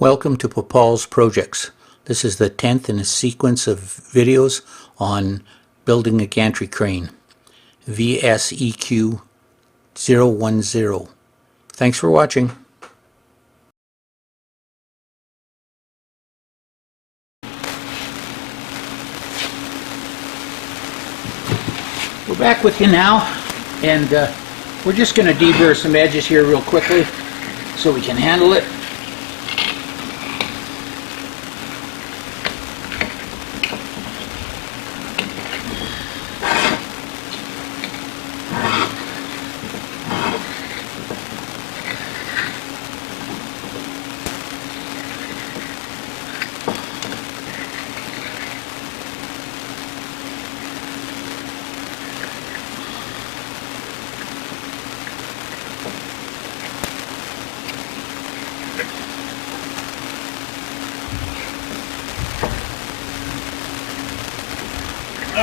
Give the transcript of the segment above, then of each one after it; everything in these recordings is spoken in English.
Welcome to Papaul's Projects. This is the 10th in a sequence of videos on building a gantry crane. VSEQ 010. Thanks for watching. We're back with you now, and we're just going to deburr some edges here real quickly so we can handle it.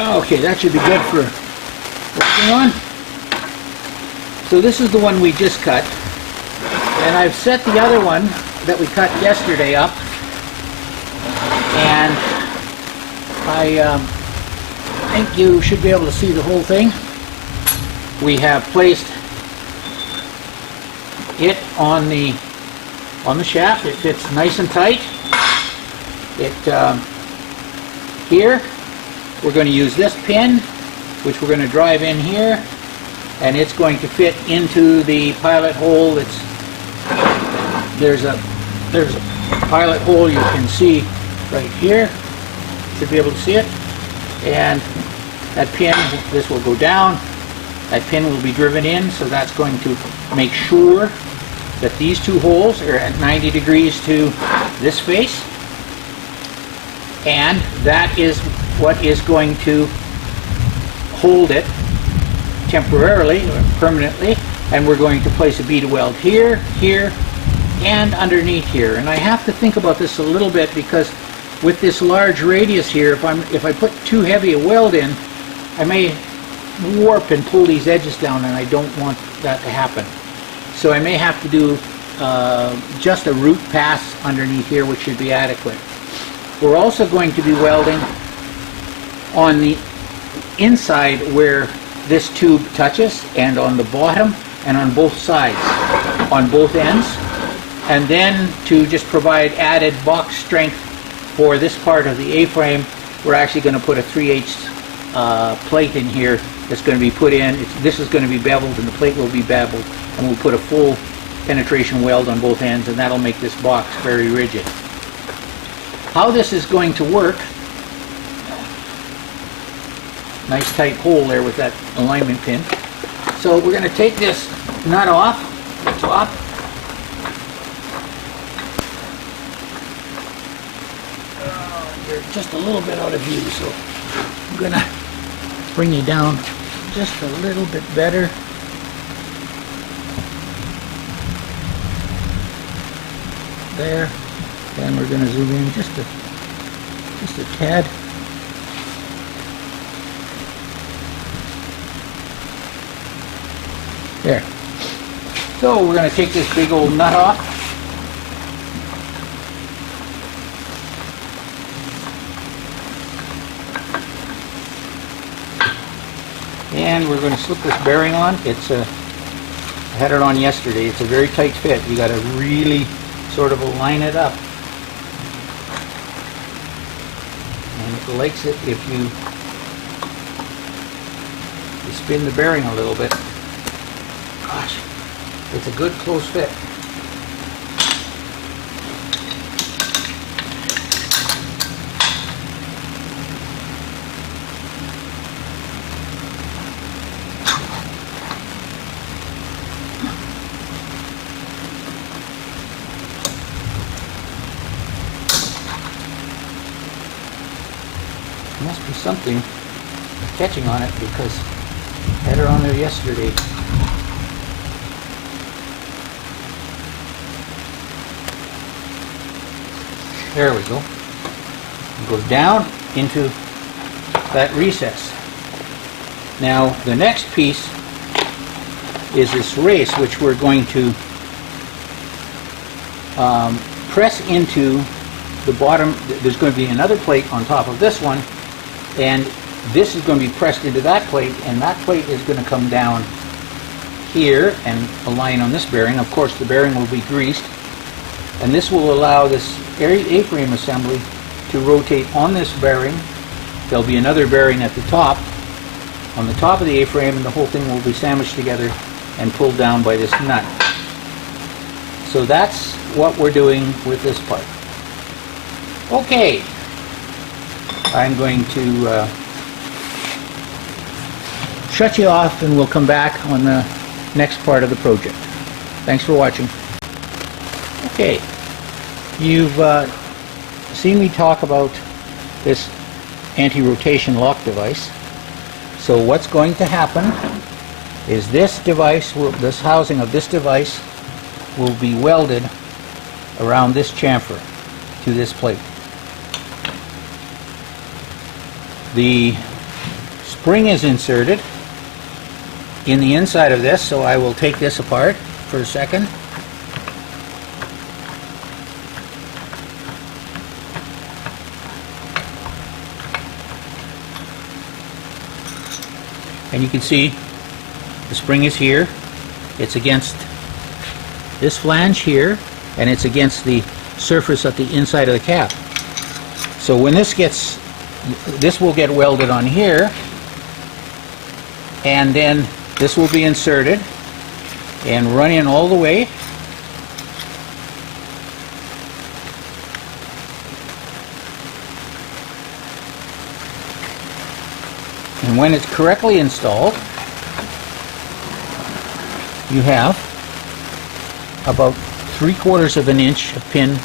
Okay, that should be good for working on. So this is the one we just cut, and I've set the other one that we cut yesterday up, and I think you should be able to see the whole thing. We have placed it on the shaft. It fits nice and tight. Here we're going to use this pin, which we're going to drive in here, and it's going to fit into the pilot hole. There's a pilot hole you can see right here. Should be able to see it. And that pin, this will go down. That pin will be driven in, so that's going to make sure that these two holes are at 90 degrees to this face. And that is what is going to hold it temporarily or permanently, and we're going to place a bead weld here, here, and underneath here. And I have to think about this a little bit, because with this large radius here, if I put too heavy a weld in, I may warp and pull these edges down, and I don't want that to happen. So I may have to do just a root pass underneath here, which should be adequate. We're also going to be welding on the inside where this tube touches, and on the bottom, and on both sides, on both ends. And then to just provide added box strength for this part of the A-frame, we're actually going to put a 3/8 plate in here that's going to be put in. This is going to be beveled, and the plate will be beveled, and we'll put a full penetration weld on both ends, and that'll make this box very rigid. How this is going to work, nice tight hole there with that alignment pin. So we're going to take this nut off the top. You're just a little bit out of view, so I'm going to bring you down just a little bit better. There. And we're going to zoom in just a tad. There. So we're going to take this big old nut off. And we're going to slip this bearing on. I had it on yesterday. It's a very tight fit. You got to really sort of line it up. And it likes it if you spin the bearing a little bit. Gosh, it's a good close fit. There must be something catching on it, because I had it on there yesterday. There we go. It goes down into that recess. Now the next piece is this race, which we're going to press into the bottom. There's going to be another plate on top of this one, and this is going to be pressed into that plate, and that plate is going to come down here and align on this bearing. Of course, the bearing will be greased, and this will allow this A-frame assembly to rotate on this bearing. There'll be another bearing at the top, on the top of the A-frame, and the whole thing will be sandwiched together and pulled down by this nut. So that's what we're doing with this part. Okay, I'm going to shut you off, and we'll come back on the next part of the project. Thanks for watching. Okay, you've seen me talk about this anti-rotation lock device. So what's going to happen is this device, this housing of this device will be welded around this chamfer to this plate. The spring is inserted in the inside of this, so I will take this apart for a second. And you can see the spring is here. It's against this flange here, and it's against the surface at the inside of the cap. So when this will get welded on here, and then this will be inserted and run in all the way. And when it's correctly installed, you have about 3/4 of an inch of pin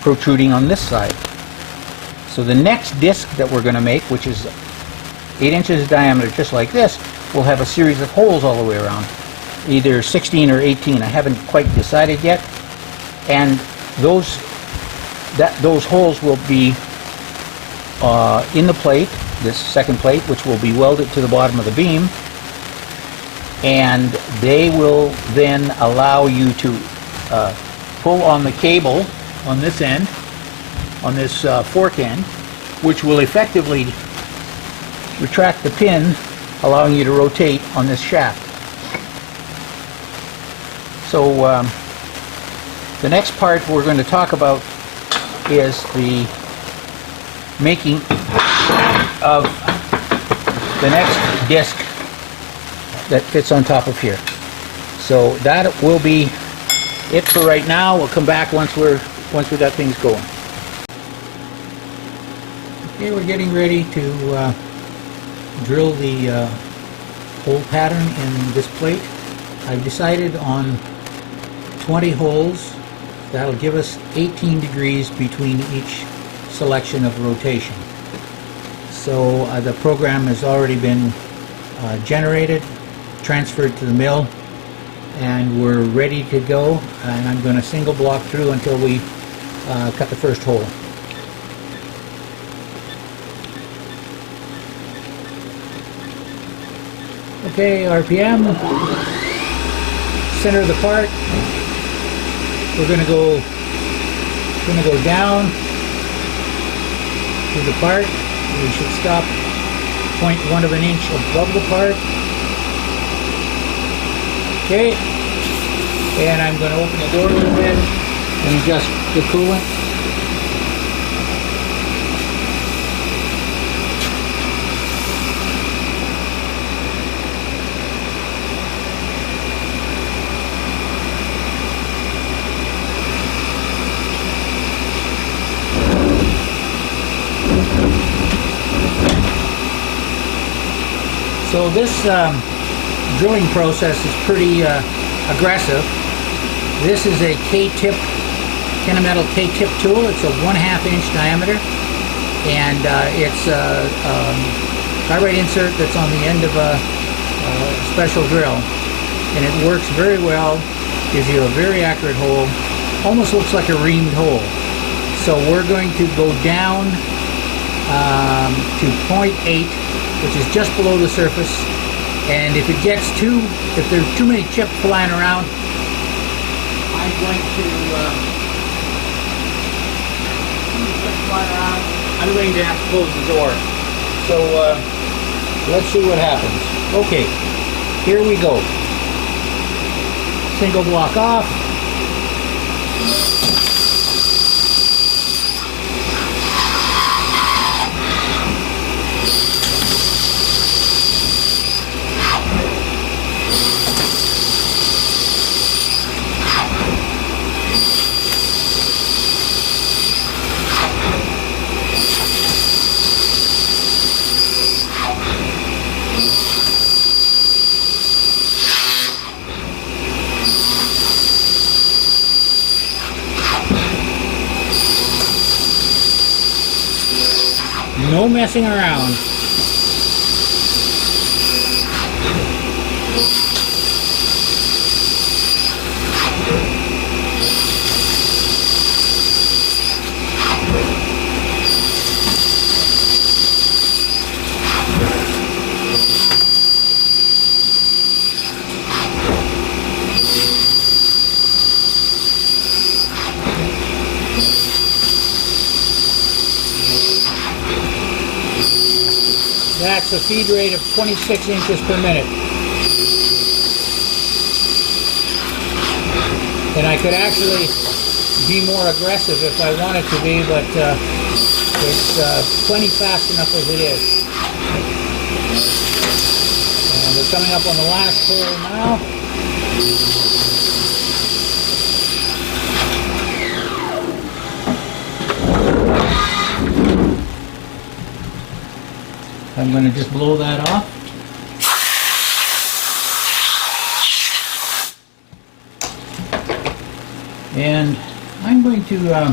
protruding on this side. So the next disc that we're going to make, which is 8 inches in diameter, just like this, will have a series of holes all the way around, either 16 or 18. I haven't quite decided yet. And those holes will be in the plate, this second plate, which will be welded to the bottom of the beam, and they will then allow you to pull on the cable on this end, on this fork end, which will effectively retract the pin, allowing you to rotate on this shaft. So the next part we're going to talk about is the making of the next disc that fits on top of here. So that will be it for right now. We'll come back once we got things going. Okay, we're getting ready to drill the hole pattern in this plate. I've decided on 20 holes. That'll give us 18 degrees between each selection of rotation. So the program has already been generated, transferred to the mill, and we're ready to go, and I'm going to single block through until we cut the first hole. Okay, RPM, center of the part. We're going to go down to the part. We should stop 0.1 of an inch above the part. Okay, and I'm going to open the door a little bit and adjust the coolant. So this drilling process is pretty aggressive. This is a K-tip, Kennametal K-tip tool. It's a 1/2 inch diameter, and it's a carbide insert that's on the end of a special drill, and it works very well. Gives you a very accurate hole. Almost looks like a reamed hole. So we're going to go down to 0.8, which is just below the surface, and if there's too many chips flying around, I'm going to I'm going to have to close the door. So let's see what happens. Okay, here we go. Single block off. No messing around. That's a feed rate of 26 inches per minute. And I could actually be more aggressive if I wanted to be, but it's plenty fast enough as it is. And we're coming up on the last hole now. I'm going to just blow that off. And I'm going to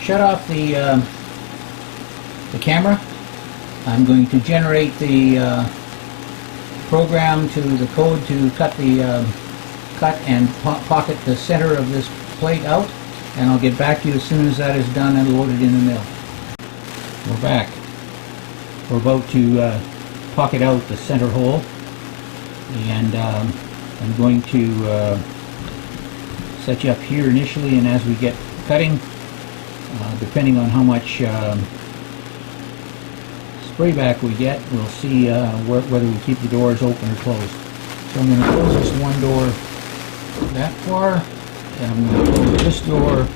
shut off the camera. I'm going to generate the program to the code to cut and pocket the center of this plate out, and I'll get back to you as soon as that is done and loaded in the mill. We're back. We're about to pocket out the center hole, and I'm going to set you up here initially, and as we get cutting, depending on how much spray back we get, we'll see whether we keep the doors open or closed. So I'm going to close this one door that far, and I'm going to close this door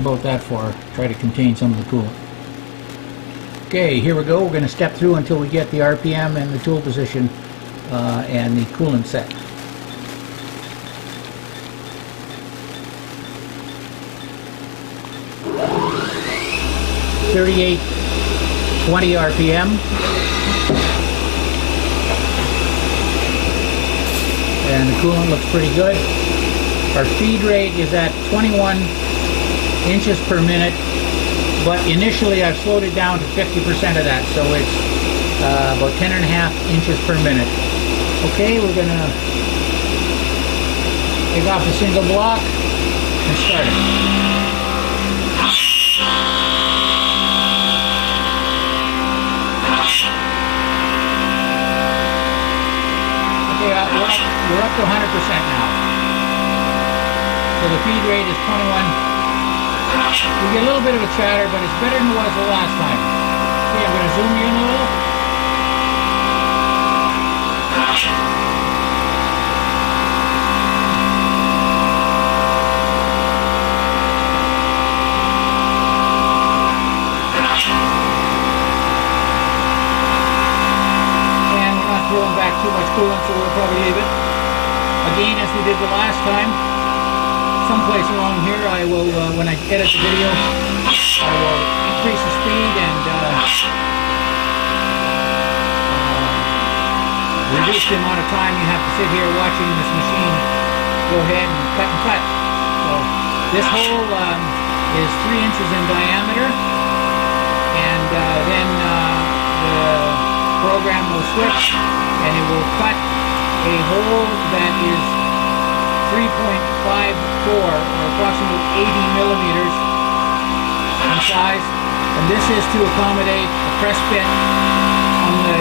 about that far, try to contain some of the coolant. Okay, here we go. We're going to step through until we get the RPM and the tool position and the coolant set. $38.20 RPM. And the coolant looks pretty good. Our feed rate is at 21 inches per minute. But initially I've slowed it down to 50% of that, so it's about 10.5 inches per minute. Okay, we're going to take off the single block and start it. Okay, we're up to 100% now. So the feed rate is 21. We get a little bit of a chatter, but it's better than it was the last time. Okay, I'm going to zoom you in a little. And we're not throwing back too much coolant, so we'll probably leave it. Again, as we did the last time, someplace along here I will, when I edit the video, I will increase the speed and reduce the amount of time you have to sit here watching this machine go ahead and cut. So this hole is 3 inches in diameter, and then the program will switch and it will cut a hole that is 3.54 or approximately 80 millimeters in size, and this is to accommodate a press fit on the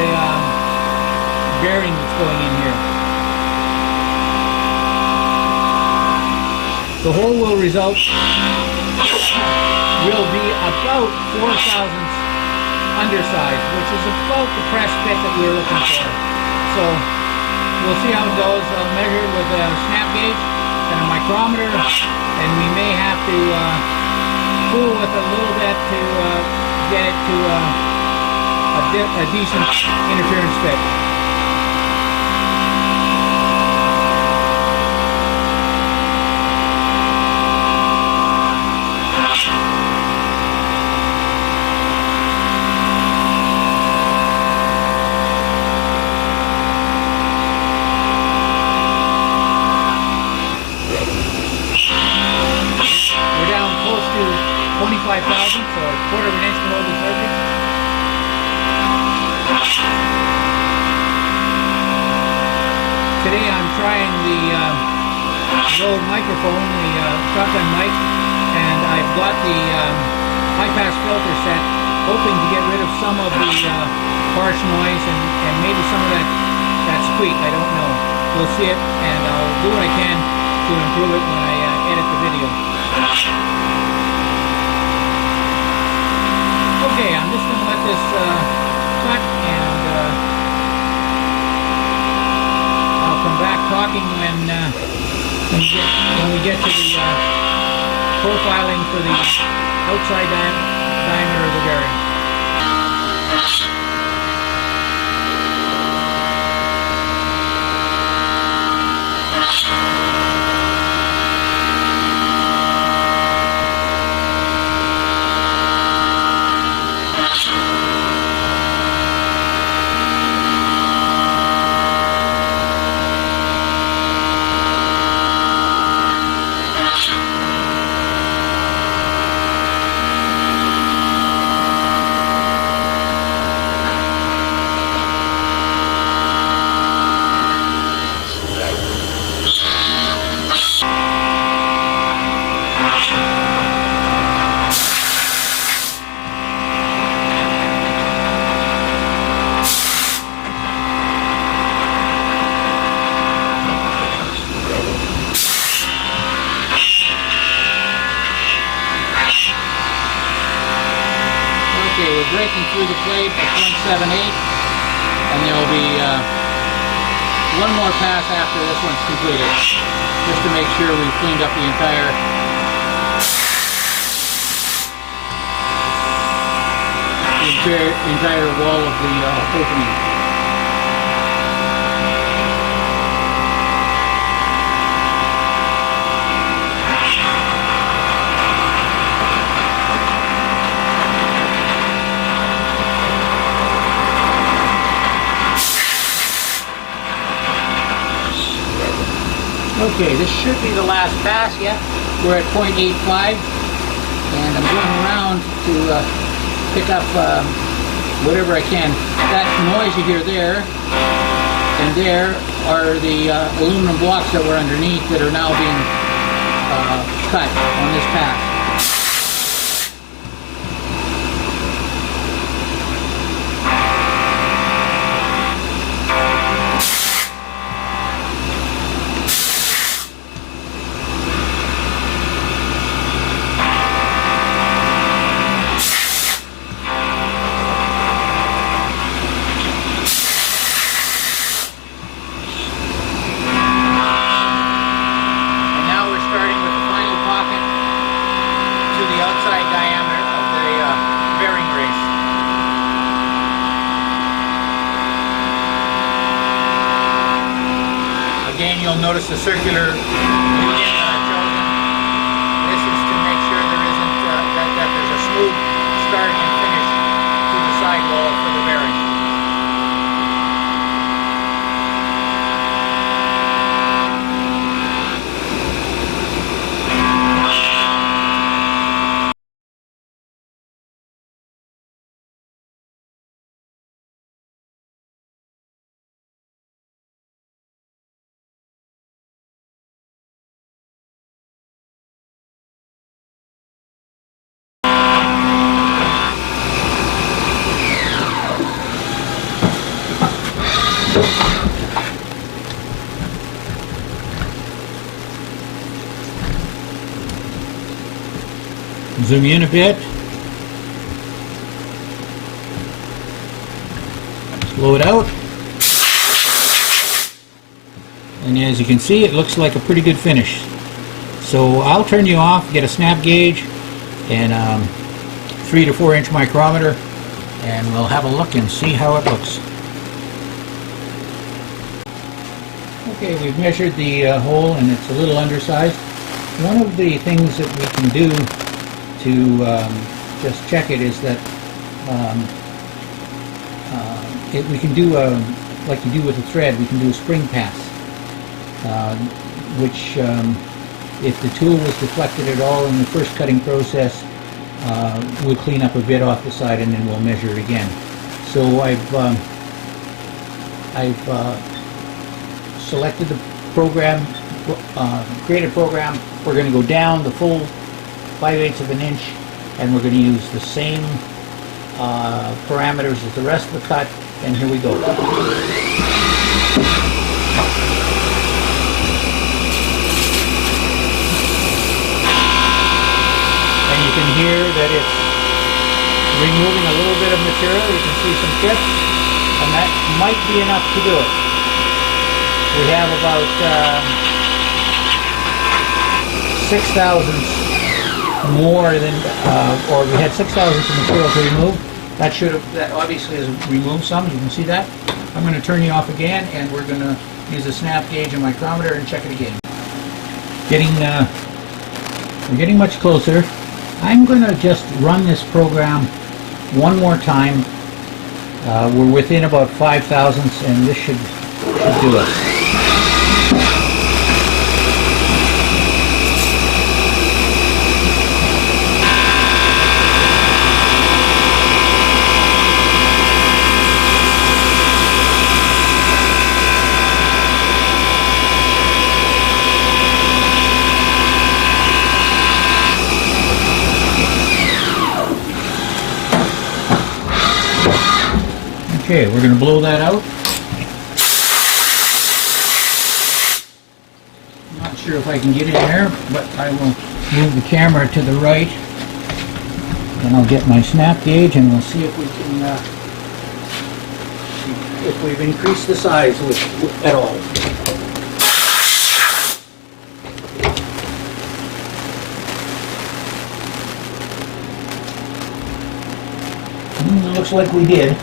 bearing that's going in here. The hole will result will be about 4 thousandths undersized, which is about the press fit that we were looking for. So we'll see how it goes. I'll measure it with a snap gauge and a micrometer, and we may have to fool with it a little bit to get it to a decent interference fit. We're down close to 25 thousandths, so a quarter of an inch below the surface. Today I'm trying the Rode microphone, the shotgun mic, and I've got the high-pass filter set, hoping to get rid of some of the harsh noise and maybe some of that squeak. I don't know. We'll see it, and I'll do what I can to improve it when I edit the video. Okay, I'm just going to let this cut, and I'll come back talking when we get to the profiling for the outside diameter of the bearing. We're breaking through the plate at 0.78, and there will be one more pass after this one's completed, just to make sure we've cleaned up the entire wall of the opening. Okay, this should be the last pass yet. We're at 0.85, and I'm going around to pick up whatever I can. That noise you hear there and there are the aluminum blocks that were underneath that are now being cut on this pass. Again, you'll notice the circular median chosen. This is to make sure there isn't that there's a smooth start and finish to the sidewall for the bearing. Zoom in a bit. Blow it out. And as you can see, it looks like a pretty good finish. So I'll turn you off, get a snap gauge and 3 to 4 inch micrometer, and we'll have a look and see how it looks. Okay, we've measured the hole and it's a little undersized. One of the things that we can do to just check it is that we can do like you do with a thread, we can do a spring pass, which if the tool was deflected at all in the first cutting process, we'll clean up a bit off the side and then we'll measure it again. So I've selected the program, created a program. We're going to go down the full 5/8 of an inch, and we're going to use the same parameters as the rest of the cut, and here we go. And you can hear that it's removing a little bit of material. You can see some chips, and that might be enough to do it. We have about 6 thousandths more than, or we had 6 thousandths of material to remove. That should have, that obviously has removed some. You can see that. I'm going to turn you off again, and we're going to use a snap gauge and micrometer and check it again. We're getting much closer. I'm going to just run this program one more time. We're within about 5 thousandths, and this should do it. Okay, we're going to blow that out. I'm not sure if I can get in there, but I will move the camera to the right. And I'll get my snap gauge and we'll see if we can, if we've increased the size at all. Looks like we did.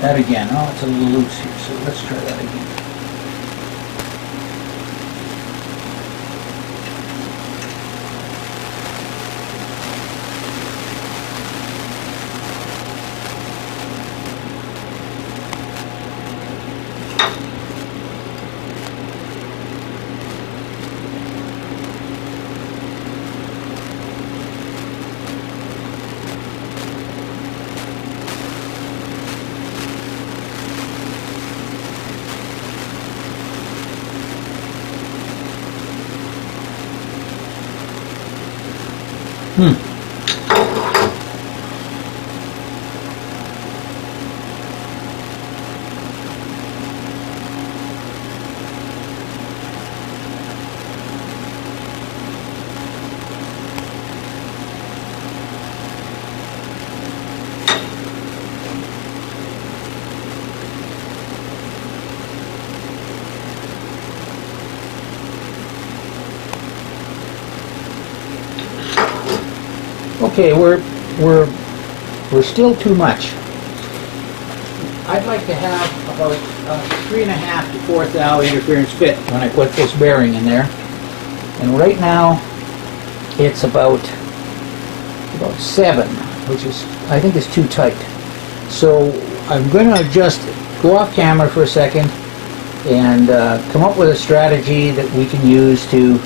That again. Oh, it's a little loose here, so let's try that again. Okay, we're still too much. I'd like to have about 3.5 to 4 thou interference fit when I put this bearing in there. And right now it's about 7, which is, I think, is too tight. So I'm going to just go off camera for a second and come up with a strategy that we can use to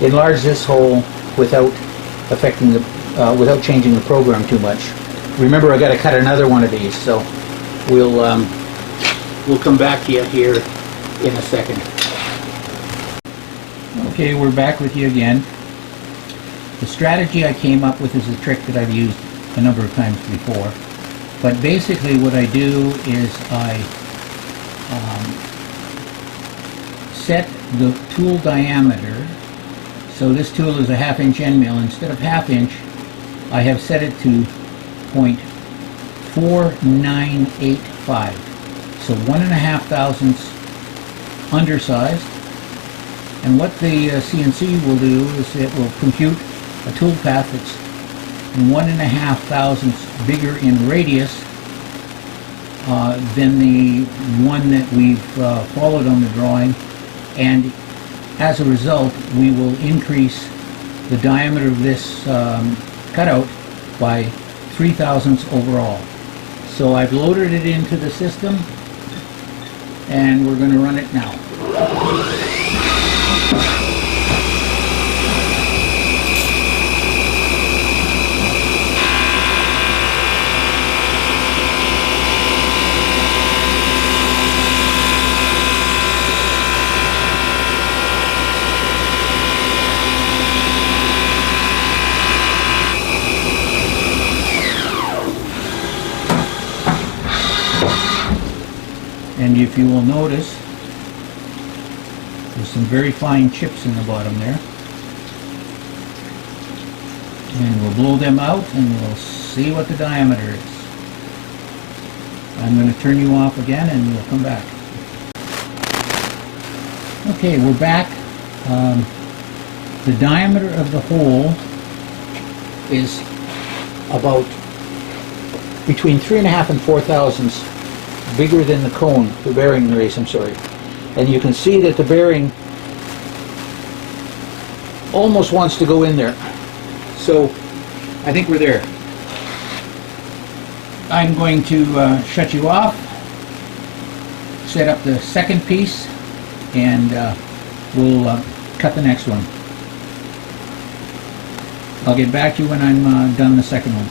enlarge this hole without affecting the, without changing the program too much. Remember, I got to cut another one of these, so we'll come back to you here in a second. Okay, we're back with you again. The strategy I came up with is a trick that I've used a number of times before. But basically what I do is I set the tool diameter. So this tool is a 1/2" end mill. Instead of 1/2", I have set it to 0.4985. So 1.5 thousandths undersized. And what the CNC will do is it will compute a tool path that's 1.5 thousandths bigger in radius than the one that we've followed on the drawing, and as a result we will increase the diameter of this cutout by 3 thousandths overall. So I've loaded it into the system and we're going to run it now. And if you will notice, there's some very fine chips in the bottom there. And we'll blow them out and we'll see what the diameter is. I'm going to turn you off again and we'll come back. Okay, we're back. The diameter of the hole is about between 3.5 and 4 thousandths bigger than the cone, the bearing race, I'm sorry. And you can see that the bearing almost wants to go in there. So I think we're there. I'm going to shut you off, set up the second piece, and we'll cut the next one. I'll get back to you when I'm done the second one.